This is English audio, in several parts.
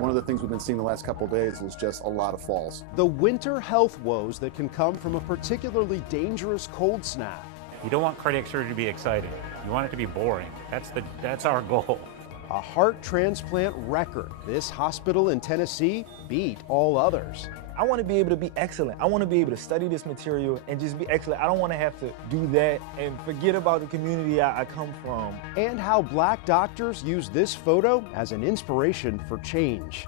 One of the things we've been seeing the last couple of days is just a lot of falls. The winter health woes that can come from a particularly dangerous cold snap. You don't want cardiac surgery to be exciting. You want it to be boring. That's our goal. A heart transplant record. This hospital in Tennessee beat all others. I want to be able to be excellent. I want to be able to study this material and just be excellent. I don't want to have to do that and forget about the community I come from. And how Black doctors use this photo as an inspiration for change.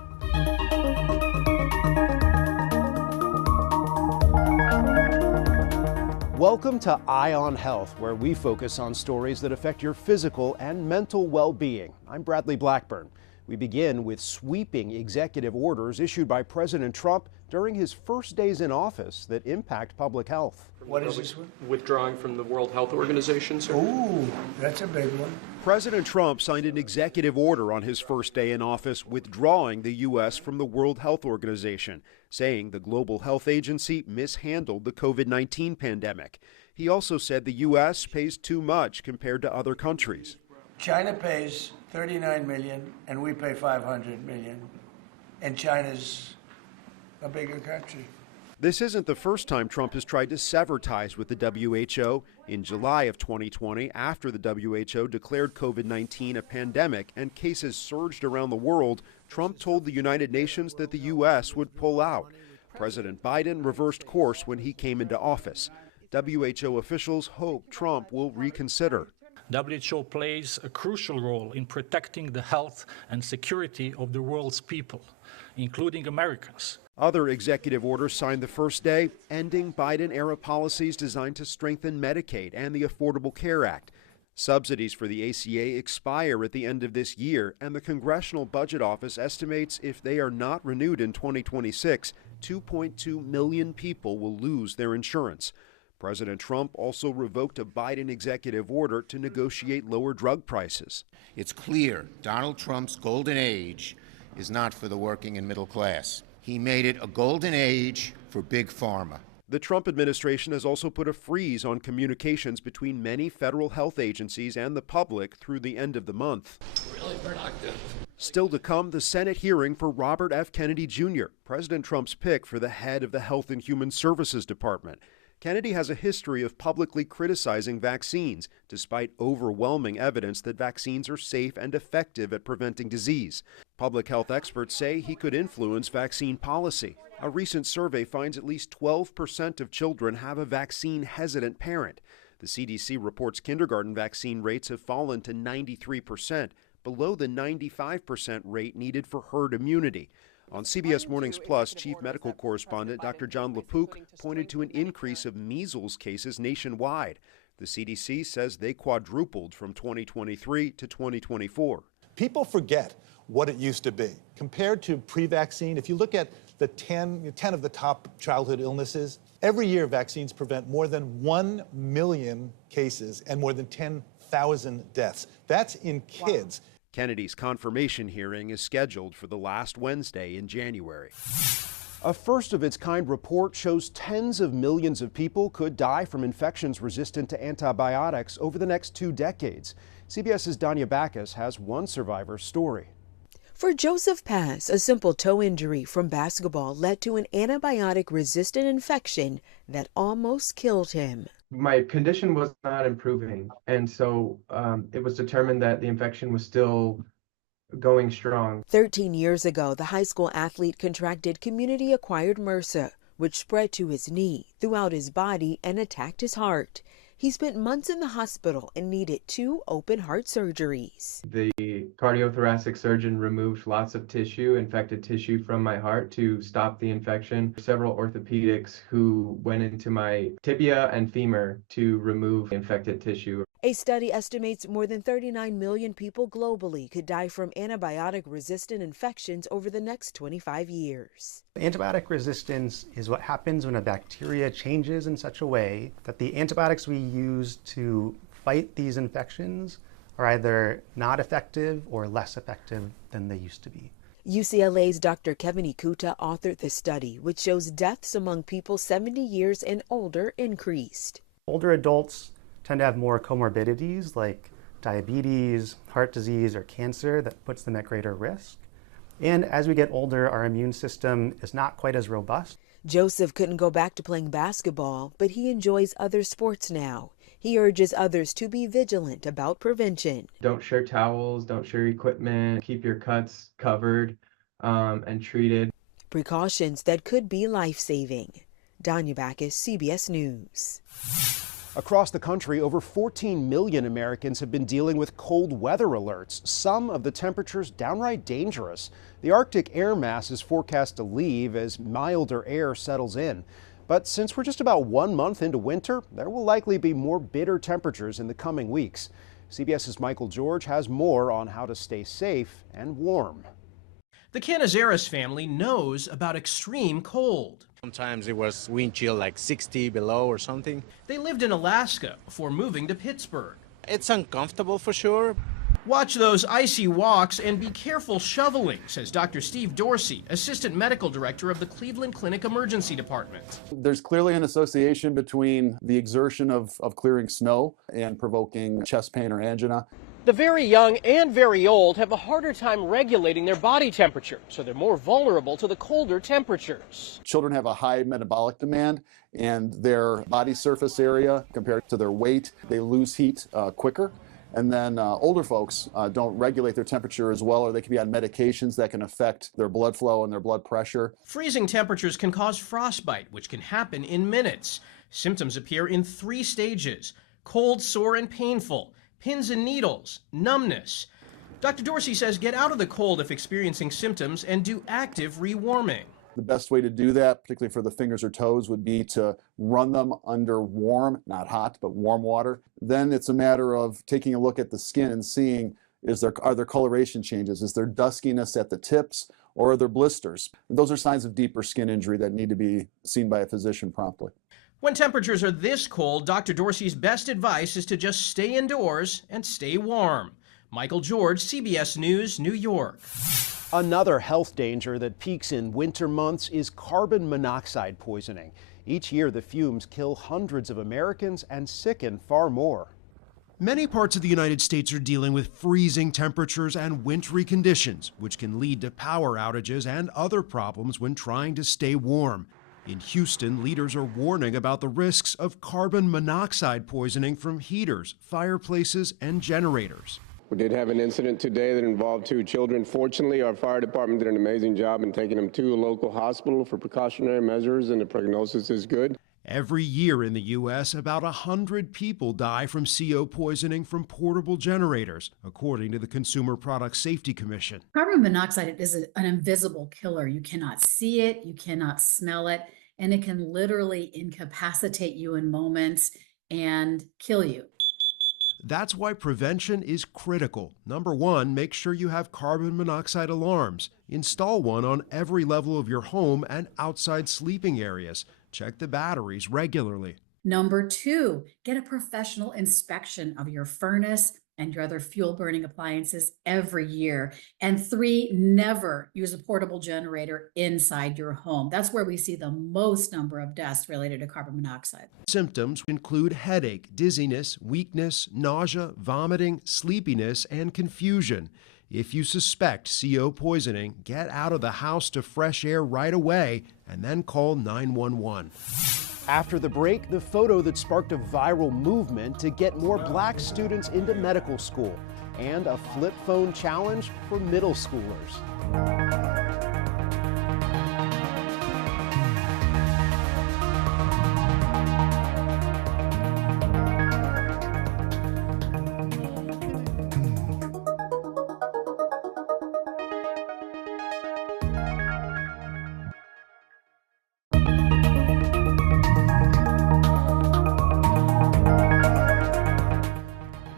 Welcome to Eye on Health, where we focus on stories that affect your physical and mental well-being. I'm Bradley Blackburn. We begin with sweeping executive orders issued by President Trump during his first days in office that impact public health. What is this one? Withdrawing from the World Health Organization, sir. Ooh, that's a big one. President Trump signed an executive order on his first day in office withdrawing the U.S. from the World Health Organization, saying the global health agency mishandled the COVID-19 pandemic. He also said the U.S. pays too much compared to other countries. China pays $39 million and we pay $500 million. And China's a bigger country. This isn't the first time Trump has tried to sever ties with the W.H.O. In July of 2020, after the W.H.O. declared COVID-19 a pandemic and cases surged around the world, Trump told the United Nations that the U.S. would pull out. President Biden reversed course when he came into office. WHO officials hope Trump will reconsider. WHO plays a crucial role in protecting the health and security of the world's people, including Americans. Other executive orders signed the first day, ending Biden-era policies designed to strengthen Medicaid and the Affordable Care Act. Subsidies for the ACA expire at the end of this year, and the Congressional Budget Office estimates if they are not renewed in 2026, 2.2 million people will lose their insurance. President Trump also revoked a Biden executive order to negotiate lower drug prices. It's clear Donald Trump's golden age is not for the working and middle class. He made it a golden age for big pharma. The Trump administration has also put a freeze on communications between many federal health agencies and the public through the end of the month. Really productive. Still to come, the Senate hearing for Robert F. Kennedy Jr., President Trump's pick for the head of the Health and Human Services Department. Kennedy has a history of publicly criticizing vaccines, despite overwhelming evidence that vaccines are safe and effective at preventing disease. Public health experts say he could influence vaccine policy. A recent survey finds at least 12% of children have a vaccine-hesitant parent. The CDC reports kindergarten vaccine rates have fallen to 93%, below the 95% rate needed for herd immunity. On CBS Mornings Plus, Chief Medical Correspondent Dr. John LaPook pointed to an increase of measles cases nationwide. The CDC says they quadrupled from 2023 to 2024. People forget what it used to be. Compared to pre-vaccine, if you look at the 10 of the top childhood illnesses, every year vaccines prevent more than 1 million cases and more than 10,000 deaths. That's in kids. Wow. Kennedy's confirmation hearing is scheduled for the last Wednesday in January. A first-of-its-kind report shows tens of millions of people could die from infections resistant to antibiotics over the next 2 decades. CBS's Danya Backus has one survivor's story. For Joseph Pass, a simple toe injury from basketball led to an antibiotic-resistant infection that almost killed him. My condition was not improving, and so it was determined that the infection was still going strong. 13 years ago, the high school athlete contracted community-acquired MRSA, which spread to his knee, throughout his body, and attacked his heart. He spent months in the hospital and needed 2 open heart surgeries. The cardiothoracic surgeon removed lots of tissue, infected tissue from my heart to stop the infection. Several orthopedics who went into my tibia and femur to remove infected tissue. A study estimates more than 39 million people globally could die from antibiotic-resistant infections over the next 25 years. Antibiotic resistance is what happens when a bacteria changes in such a way that the antibiotics we use to fight these infections are either not effective or less effective than they used to be. UCLA's Dr. Kevin Ikuta authored the study, which shows deaths among people 70 years and older increased. Older adults tend to have more comorbidities like diabetes, heart disease, or cancer that puts them at greater risk. And as we get older, our immune system is not quite as robust. Joseph couldn't go back to playing basketball, but he enjoys other sports now. He urges others to be vigilant about prevention. Don't share towels, don't share equipment, keep your cuts covered and treated. Precautions that could be life-saving. Danya Backus, CBS News. Across the country, over 14 million Americans have been dealing with cold weather alerts, some of the temperatures downright dangerous. The Arctic air mass is forecast to leave as milder air settles in. But since we're just about 1 month into winter, there will likely be more bitter temperatures in the coming weeks. CBS's Michael George has more on how to stay safe and warm. The Canizares family knows about extreme cold. Sometimes it was wind chill like 60 below or something. They lived in Alaska before moving to Pittsburgh. It's uncomfortable for sure. Watch those icy walks and be careful shoveling, says Dr. Steve Dorsey, Assistant Medical Director of the Cleveland Clinic Emergency Department. There's clearly an association between the exertion of clearing snow and provoking chest pain or angina. The very young and very old have a harder time regulating their body temperature, so they're more vulnerable to the colder temperatures. Children have a high metabolic demand, and their body surface area compared to their weight, they lose heat quicker. And then older folks don't regulate their temperature as well, or they can be on medications that can affect their blood flow and their blood pressure. Freezing temperatures can cause frostbite, which can happen in minutes. Symptoms appear in 3 stages: cold, sore, and painful, pins and needles, numbness. Dr. Dorsey says get out of the cold if experiencing symptoms and do active rewarming. The best way to do that, particularly for the fingers or toes, would be to run them under warm, not hot, but warm water. Then it's a matter of taking a look at the skin and seeing, are there coloration changes? Is there duskiness at the tips, or are there blisters? Those are signs of deeper skin injury that need to be seen by a physician promptly. When temperatures are this cold, Dr. Dorsey's best advice is to just stay indoors and stay warm. Michael George, CBS News, New York. Another health danger that peaks in winter months is carbon monoxide poisoning. Each year, the fumes kill hundreds of Americans and sicken far more. Many parts of the United States are dealing with freezing temperatures and wintry conditions, which can lead to power outages and other problems when trying to stay warm. In Houston, leaders are warning about the risks of carbon monoxide poisoning from heaters, fireplaces, and generators. We did have an incident today that involved 2 children. Fortunately, our fire department did an amazing job in taking them to a local hospital for precautionary measures, and the prognosis is good. Every year in the U.S., about 100 people die from CO poisoning from portable generators, according to the Consumer Product Safety Commission. Carbon monoxide is an invisible killer. You cannot see it, you cannot smell it, and it can literally incapacitate you in moments and kill you. That's why prevention is critical. Number 1, make sure you have carbon monoxide alarms. Install one on every level of your home and outside sleeping areas. Check the batteries regularly. Number 2, get a professional inspection of your furnace and your other fuel burning appliances every year. And 3, never use a portable generator inside your home. That's where we see the most number of deaths related to carbon monoxide. Symptoms include headache, dizziness, weakness, nausea, vomiting, sleepiness, and confusion. If you suspect CO poisoning, get out of the house to fresh air right away and then call 911. After the break, the photo that sparked a viral movement to get more black students into medical school and a flip phone challenge for middle schoolers.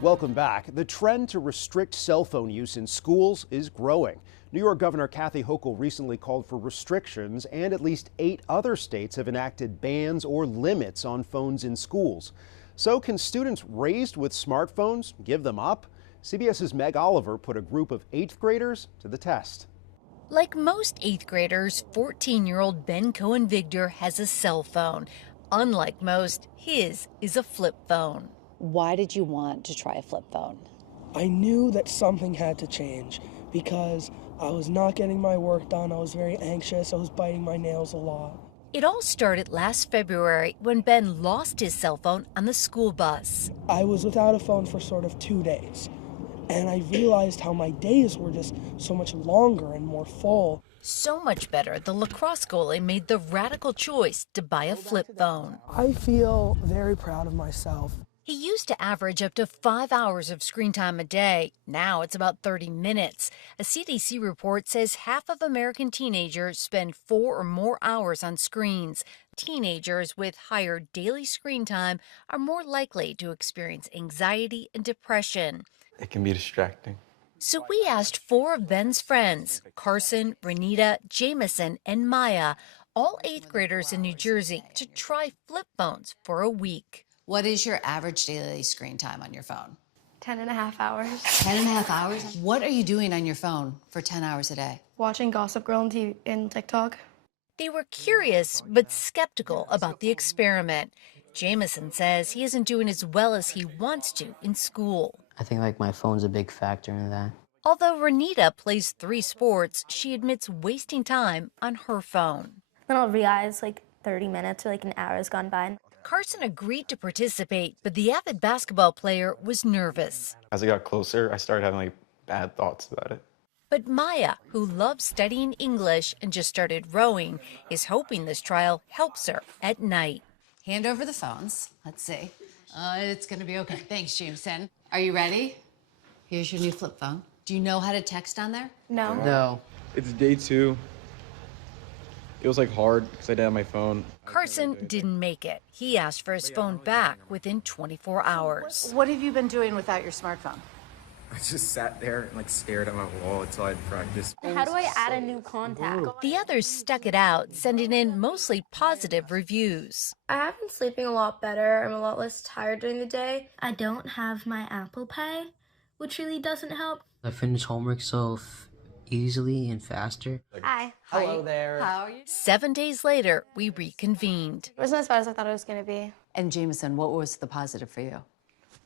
Welcome back. The trend to restrict cell phone use in schools is growing. New York Governor Kathy Hochul recently called for restrictions, and at least 8 other states have enacted bans or limits on phones in schools. So can students raised with smartphones give them up? CBS's Meg Oliver put a group of 8th graders to the test. Like most 8th graders, 14-year-old Ben Cohen-Vigdor has a cell phone. Unlike most, his is a flip phone. Why did you want to try a flip phone? I knew that something had to change because I was not getting my work done. I was very anxious. I was biting my nails a lot. It all started last February when Ben lost his cell phone on the school bus. I was without a phone for sort of 2 days, and I realized how my days were just so much longer and more full. So much better, the lacrosse goalie made the radical choice to buy a flip phone. I feel very proud of myself. He used to average up to 5 hours of screen time a day. Now it's about 30 minutes. A CDC report says half of American teenagers spend 4 or more hours on screens. Teenagers with higher daily screen time are more likely to experience anxiety and depression. It can be distracting. So we asked 4 of Ben's friends, Carson, Renita, Jameson, and Maya, all 8th graders in New Jersey, to try flip phones for a week. What is your average daily screen time on your phone? 10.5 hours. 10.5 hours? What are you doing on your phone for 10 hours a day? Watching Gossip Girl on TV and TikTok. They were curious but skeptical about the experiment. Jameson says he isn't doing as well as he wants to in school. I think my phone's a big factor in that. Although Renita plays 3 sports, she admits wasting time on her phone. Then I'll realize 30 minutes or an hour has gone by. Carson agreed to participate, but the avid basketball player was nervous. As I got closer, I started having bad thoughts about it. But Maya, who loves studying English and just started rowing, is hoping this trial helps her at night. Hand over the phones. Let's see. It's going to be okay. Thanks, Jameson. Are you ready? Here's your new flip phone. Do you know how to text on there? No. No. It's day 2. It was hard because I didn't have my phone. Carson didn't make it. He asked for his phone back within 24 hours. What have you been doing without your smartphone? I just sat there and stared at my wall until I'd practice. How do I add a new contact? The others stuck it out, sending in mostly positive reviews. I have been sleeping a lot better. I'm a lot less tired during the day. I don't have my Apple Pay, which really doesn't help. I finish homework so easily and faster. Hi. Hello there. How are you? 7 days later, we reconvened. It wasn't as bad as I thought it was going to be. And Jameson, what was the positive for you?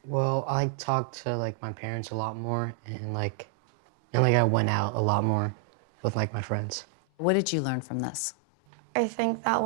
Well, I talked to my parents a lot more, and I went out a lot more with my friends. What did you learn from this? I think that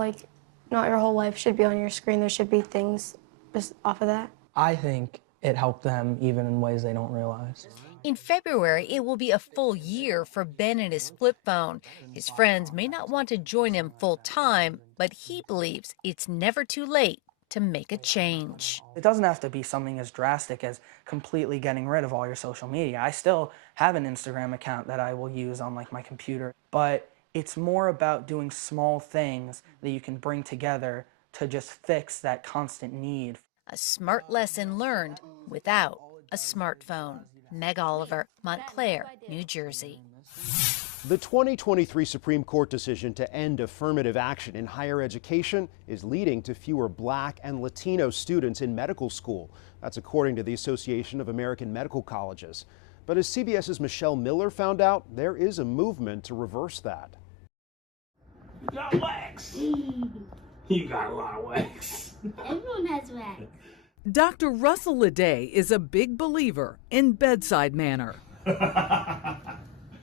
not your whole life should be on your screen. There should be things just off of that. I think it helped them even in ways they don't realize. In February, it will be a full year for Ben and his flip phone. His friends may not want to join him full time, but he believes it's never too late to make a change. It doesn't have to be something as drastic as completely getting rid of all your social media. I still have an Instagram account that I will use on my computer, but it's more about doing small things that you can bring together to just fix that constant need. A smart lesson learned without a smartphone. Meg Oliver, Montclair, New Jersey. The 2023 Supreme Court decision to end affirmative action in higher education is leading to fewer Black and Latino students in medical school. That's according to the Association of American Medical Colleges. But as CBS's Michelle Miller found out, there is a movement to reverse that. You got wax. You got a lot of wax. Everyone has wax. Dr. Russell Leday is a big believer in bedside manner.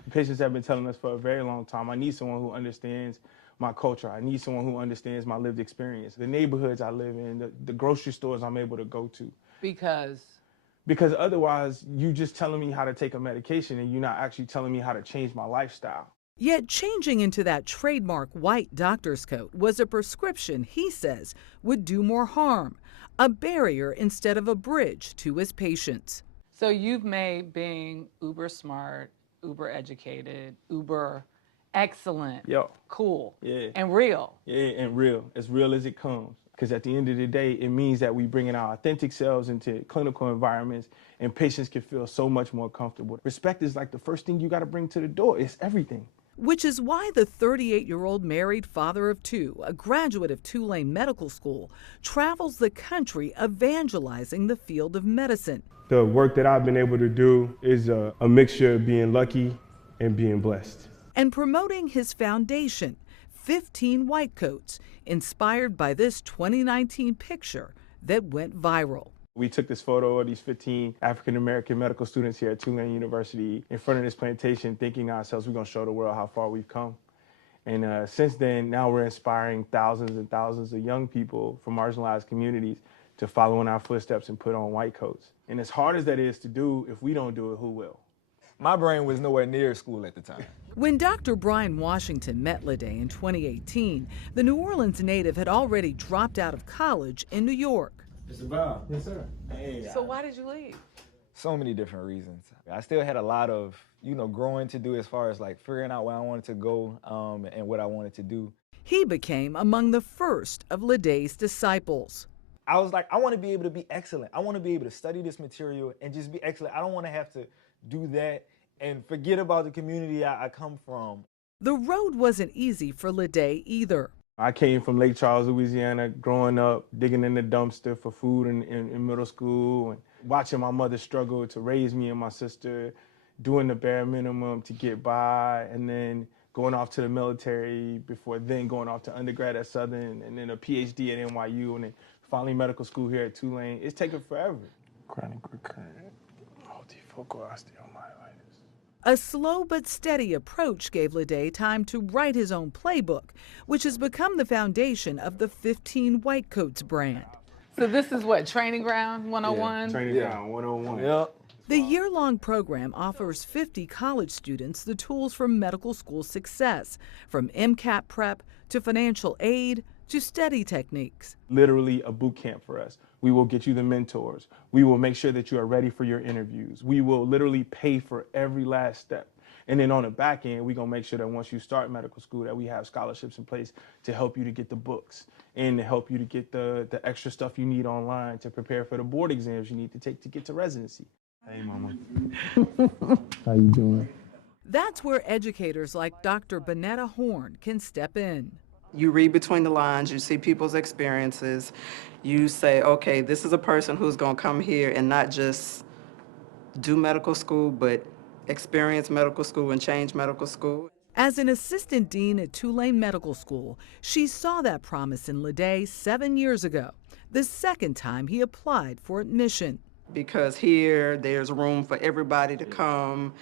Patients have been telling us for a very long time, I need someone who understands my culture. I need someone who understands my lived experience, the neighborhoods I live in, the grocery stores I'm able to go to. Because otherwise, you just telling me how to take a medication and you're not actually telling me how to change my lifestyle. Yet changing into that trademark white doctor's coat was a prescription he says would do more harm, a barrier instead of a bridge to his patients. So you've made being uber smart, uber educated, uber excellent, cool, and real. Yeah, and real, as real as it comes. Because at the end of the day, it means that we bring in our authentic selves into clinical environments and patients can feel so much more comfortable. Respect is the first thing you got to bring to the door. It's everything. Which is why the 38-year-old married father of 2, a graduate of Tulane Medical School, travels the country evangelizing the field of medicine. The work that I've been able to do is a mixture of being lucky and being blessed. And promoting his foundation, 15 White Coats, inspired by this 2019 picture that went viral. We took this photo of these 15 African-American medical students here at Tulane University in front of this plantation, thinking to ourselves, we're going to show the world how far we've come. And since then, now we're inspiring thousands and thousands of young people from marginalized communities to follow in our footsteps and put on white coats. And as hard as that is to do, if we don't do it, who will? My brain was nowhere near school at the time. When Dr. Brian Washington met Lede in 2018, the New Orleans native had already dropped out of college in New York. Mr. Brown. Yes, sir. Hey. So why did you leave? So many different reasons. I still had a lot of, growing to do as far as like figuring out where I wanted to go and what I wanted to do. He became among the first of Lede's disciples. I was like, I want to be able to be excellent. I want to be able to study this material and just be excellent. I don't want to have to do that and forget about the community I come from. The road wasn't easy for Lede either. I came from Lake Charles, Louisiana, growing up, digging in the dumpster for food in middle school and watching my mother struggle to raise me and my sister, doing the bare minimum to get by, and then going off to the military before then going off to undergrad at Southern and then a PhD at NYU and then finally medical school here at Tulane. It's taken forever. Chronic recurrent multifocal osteomyelitis. A slow but steady approach gave Lede time to write his own playbook, which has become the foundation of the 15 White Coats brand. So this is what, Training Ground 101? Yeah, Training Ground 101. Yep. The year-long program offers 50 college students the tools for medical school success, from MCAT prep to financial aid to study techniques. Literally a boot camp for us. We will get you the mentors. We will make sure that you are ready for your interviews. We will literally pay for every last step. And then on the back end, we're gonna make sure that once you start medical school that we have scholarships in place to help you to get the books and to help you to get the extra stuff you need online to prepare for the board exams you need to take to get to residency. Hey, mama. How you doing? That's where educators like Dr. Bonetta Horn can step in. You read between the lines, you see people's experiences, you say, okay, this is a person who's gonna come here and not just do medical school, but experience medical school and change medical school. As an assistant dean at Tulane Medical School, she saw that promise in Lede 7 years ago, the second time he applied for admission. Because here, there's room for everybody to come,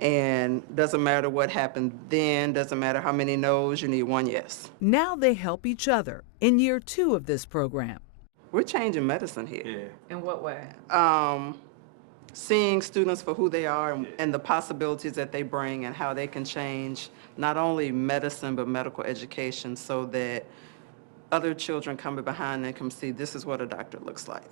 and doesn't matter what happened then, doesn't matter how many no's, you need one yes. Now they help each other in year 2 of this program. We're changing medicine here. Yeah. In what way? Seeing students for who they are and the possibilities that they bring and how they can change not only medicine but medical education so that other children coming behind them can see this is what a doctor looks like.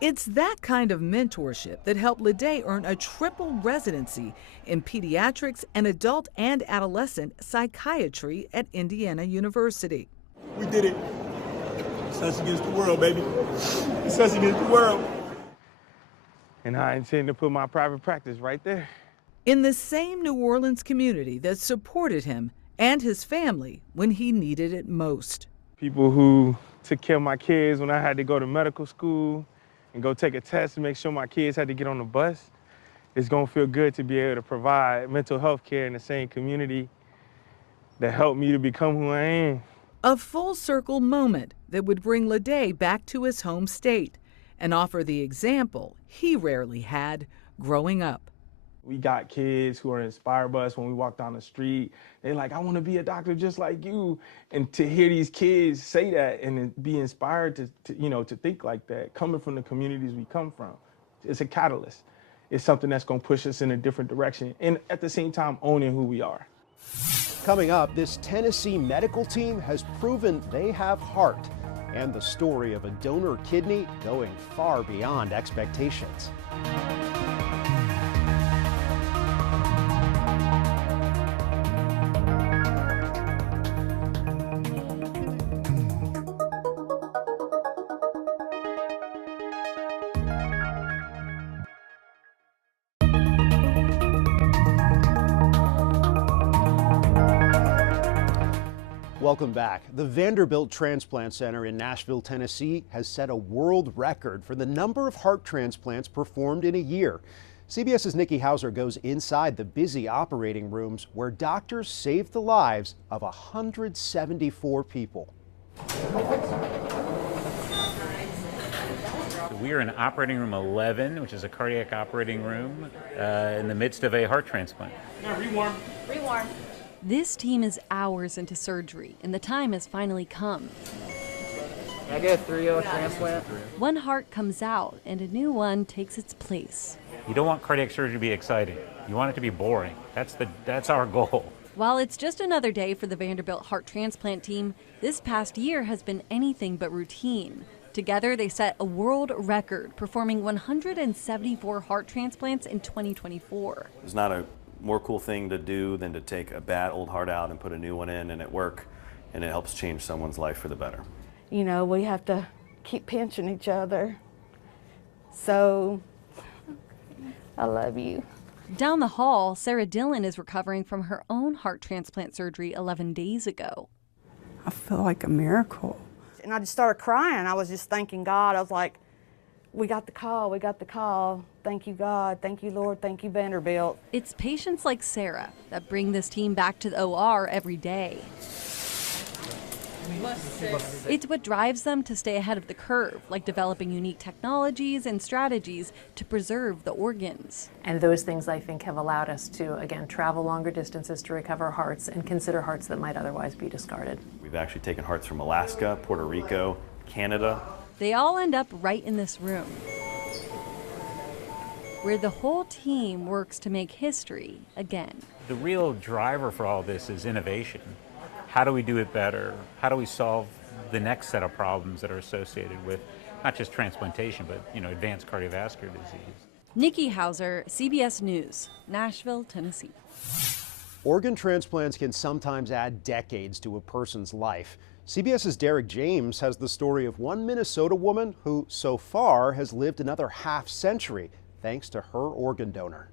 It's that kind of mentorship that helped Lede earn a triple residency in pediatrics and adult and adolescent psychiatry at Indiana University. We did it. It's us against the world, baby. It's us against the world. And I intend to put my private practice right there. In the same New Orleans community that supported him and his family when he needed it most. People who took care of my kids when I had to go to medical school and go take a test to make sure my kids had to get on the bus. It's gonna feel good to be able to provide mental health care in the same community that helped me to become who I am. A full circle moment that would bring Lede back to his home state and offer the example he rarely had growing up. We got kids who are inspired by us when we walk down the street. They're like, I want to be a doctor just like you. And to hear these kids say that and be inspired to think like that, coming from the communities we come from, it's a catalyst. It's something that's going to push us in a different direction and at the same time owning who we are. Coming up, this Tennessee medical team has proven they have heart, and the story of a donor kidney going far beyond expectations. Welcome back. The Vanderbilt Transplant Center in Nashville, Tennessee has set a world record for the number of heart transplants performed in a year. CBS's Nikki Hauser goes inside the busy operating rooms where doctors saved the lives of 174 people. We are in operating room 11, which is a cardiac operating room, in the midst of a heart transplant. Now rewarm. Rewarm. This team is hours into surgery, and the time has finally come. Can I get a 3-0 transplant? One heart comes out, and a new one takes its place. You don't want cardiac surgery to be exciting. You want it to be boring. That's our goal. While it's just another day for the Vanderbilt heart transplant team, this past year has been anything but routine. Together, they set a world record, performing 174 heart transplants in 2024. There's not a more cool thing to do than to take a bad old heart out and put a new one in and it work, and it helps change someone's life for the better. You know, we have to keep pinching each other. So, I love you. Down the hall, Sarah Dillon is recovering from her own heart transplant surgery 11 days ago. I feel like a miracle. And I just started crying. I was just thanking God. I was like, we got the call, we got the call. Thank you, God. Thank you, Lord. Thank you, Vanderbilt. It's patients like Sarah that bring this team back to the OR every day. It's what drives them to stay ahead of the curve, like developing unique technologies and strategies to preserve the organs. And those things, I think, have allowed us to, again, travel longer distances to recover hearts and consider hearts that might otherwise be discarded. We've actually taken hearts from Alaska, Puerto Rico, Canada. They all end up right in this room, where the whole team works to make history again. The real driver for all this is innovation. How do we do it better? How do we solve the next set of problems that are associated with not just transplantation, but advanced cardiovascular disease? Nikki Hauser, CBS News, Nashville, Tennessee. Organ transplants can sometimes add decades to a person's life. CBS's Derek James has the story of one Minnesota woman who, so far, has lived another half-century thanks to her organ donor.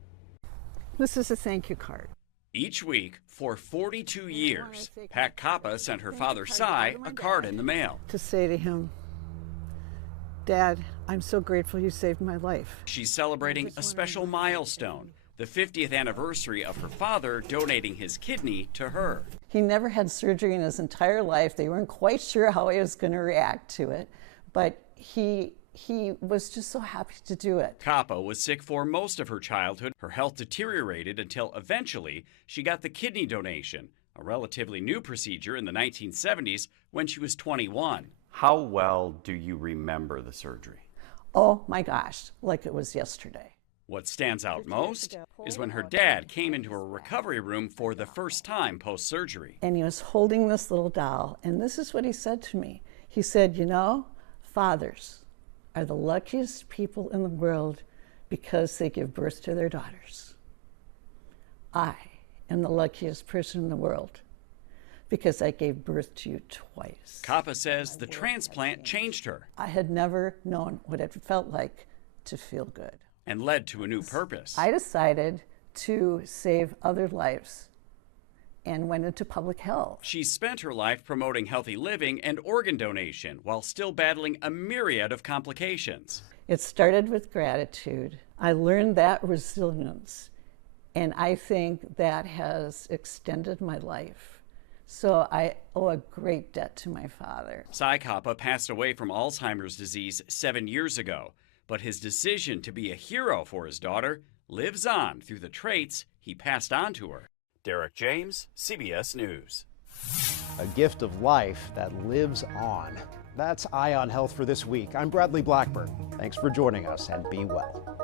This is a thank you card. Each week for 42 years, Pat Kappa sent her father, Cy, a card in the mail. To say to him, Dad, I'm so grateful you saved my life. She's celebrating a special milestone, the 50th anniversary of her father donating his kidney to her. He never had surgery in his entire life. They weren't quite sure how he was going to react to it, but he was just so happy to do it. Kappa was sick for most of her childhood. Her health deteriorated until eventually she got the kidney donation, a relatively new procedure in the 1970s when she was 21. How well do you remember the surgery? Oh my gosh, like it was yesterday. What stands out most is when her dad came into her recovery room for the first time post-surgery. And he was holding this little doll, and this is what he said to me. He said, you know, fathers are the luckiest people in the world because they give birth to their daughters. I am the luckiest person in the world because I gave birth to you twice. Kappa says the transplant changed her. I had never known what it felt like to feel good. And led to a new purpose. I decided to save other lives and went into public health. She spent her life promoting healthy living and organ donation while still battling a myriad of complications. It started with gratitude. I learned that resilience, and I think that has extended my life. So I owe a great debt to my father. Cy Kappa passed away from Alzheimer's disease 7 years ago, but his decision to be a hero for his daughter lives on through the traits he passed on to her. Derek James, CBS News. A gift of life that lives on. That's Eye on Health for this week. I'm Bradley Blackburn. Thanks for joining us, and be well.